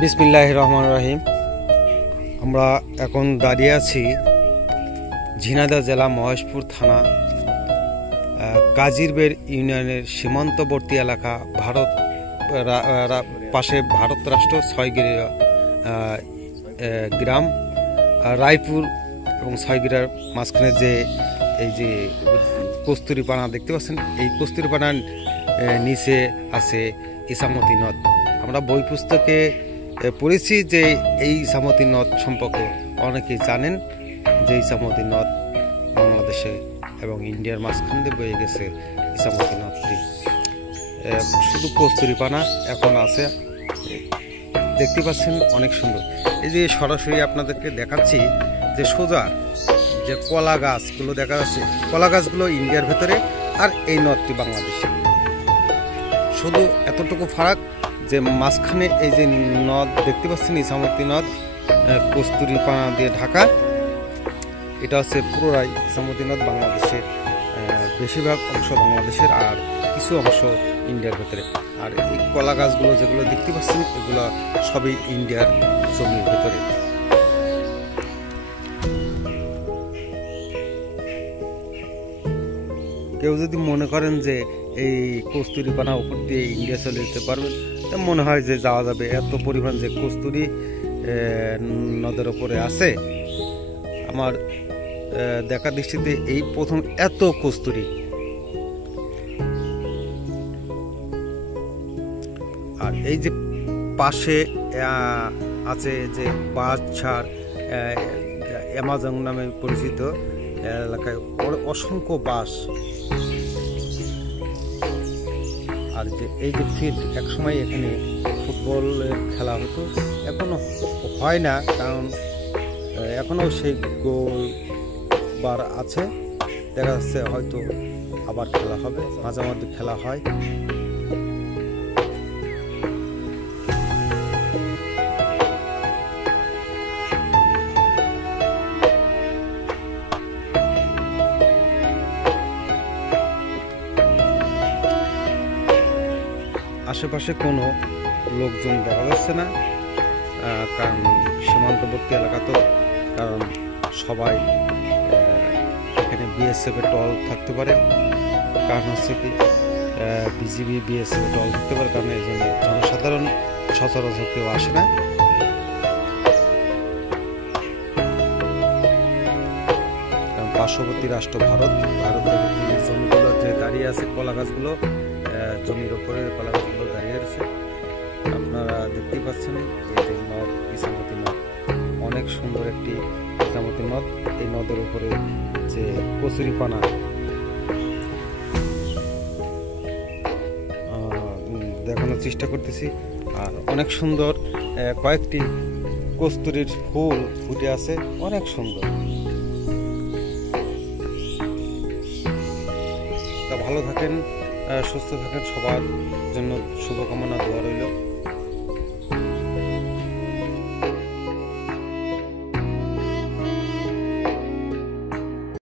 বিসমিল্লাহির রহমানির রহিম। আমরা এখন দাঁড়িয়ে আছি ঝিনাইদহ জেলা মহেশপুর থানা কাজিরবেড় ইউনিয়নের সীমান্তবর্তী এলাকা, ভারত পাশে ভারত রাষ্ট্র 6 গ্রাম রায়পুর এবং 6 গ্রামের মাঝখানে যে এই যে কস্তুরীপানা দেখতে পাচ্ছেন, এই কস্তুরীপানার নিচে আছে ইসামতি নদ। আমরা বই পুস্তকে পড়েছি যে এই ইসামতি নদ সম্পর্কে অনেকেই জানেন যে ইসামতি নদ বাংলাদেশে এবং ইন্ডিয়ার মাঝখান দিয়ে বয়ে গেছে। ইসামতি নদটি শুধু কস্তুরীপানা এখন আছে, দেখতে পাচ্ছেন অনেক সুন্দর। এই যে সরাসরি আপনাদেরকে দেখাচ্ছি যে সোজা যে কলা গাছগুলো দেখা যাচ্ছে, কলা গাছগুলো ইন্ডিয়ার ভেতরে আর এই নদটি বাংলাদেশে। শুধু এতটুকু ফারাক যে মাঝখানে এই যে নদ দেখতে পাচ্ছেন ইসামতি নদ কস্তুরীপানা দিয়ে ঢাকা, এটা হচ্ছে পুরোটাই ইসামতি নদ বাংলাদেশের বেশিরভাগ অংশ বাংলাদেশের আর কিছু অংশ ইন্ডিয়ার ভেতরে। আর এই কলা গাছগুলো যেগুলো দেখতে পাচ্ছেন এগুলো সবই ইন্ডিয়ার জমির ভেতরে। কেউ যদি মনে করেন যে এই কস্তুরীপানা উপর দিয়ে ইন্ডিয়া চলে যেতে পারবেন, তা মনে হয় যে যাওয়া যাবে। এত পরিমাণ যে কস্তুরী নদের ওপরে আছে, আমার দেখা দৃষ্টিতে এই প্রথম এত কস্তুরী। আর এই যে পাশে আছে যে বাঁশঝাড়, অ্যামাজন নামে পরিচিত এলাকায় অসংখ্য বাঁশ। আর যে এই যে ফিল্ড, একসময় এখানে ফুটবলের খেলা হতো, এখনো হয় না, কারণ এখনো সেই গোল বার আছে। দেখা যাচ্ছে হয়তো আবার খেলা হবে, মাঝে মধ্যে খেলা হয়। আশেপাশে কোনো লোকজন দেখা যাচ্ছে না, কারণ সীমান্তবর্তী এলাকা তো, কারণ সবাই এখানে বিএসএফ এর টল থাকতে পারে, কারণ হচ্ছে কি বিজিবি বিএসএফ এর টল থাকতে পারে, কারণ এই জন্য জনসাধারণ সচরাচর কেউ আসে না। কারণ পার্শ্ববর্তী রাষ্ট্র ভারতের এই জমিগুলো যে দাঁড়িয়ে আছে, কলা গাছগুলো জমির ওপরে কলা গাছগুলো দাঁড়িয়ে আছে, আপনারা দেখতেই পাচ্ছেন। এই যে নদ, ইসামতি নদ, অনেক সুন্দর একটি ইসামতি নদ। এই নদের উপরে যে কচুরিপানা দেখানোর চেষ্টা করতেছি। আর অনেক সুন্দর কয়েকটি কস্তুরীর ফুল ফুটে আছে, অনেক সুন্দর। তা ভালো থাকেন, সুস্থ থাকেন, সবার জন্য শুভকামনা, দোয়া রইল।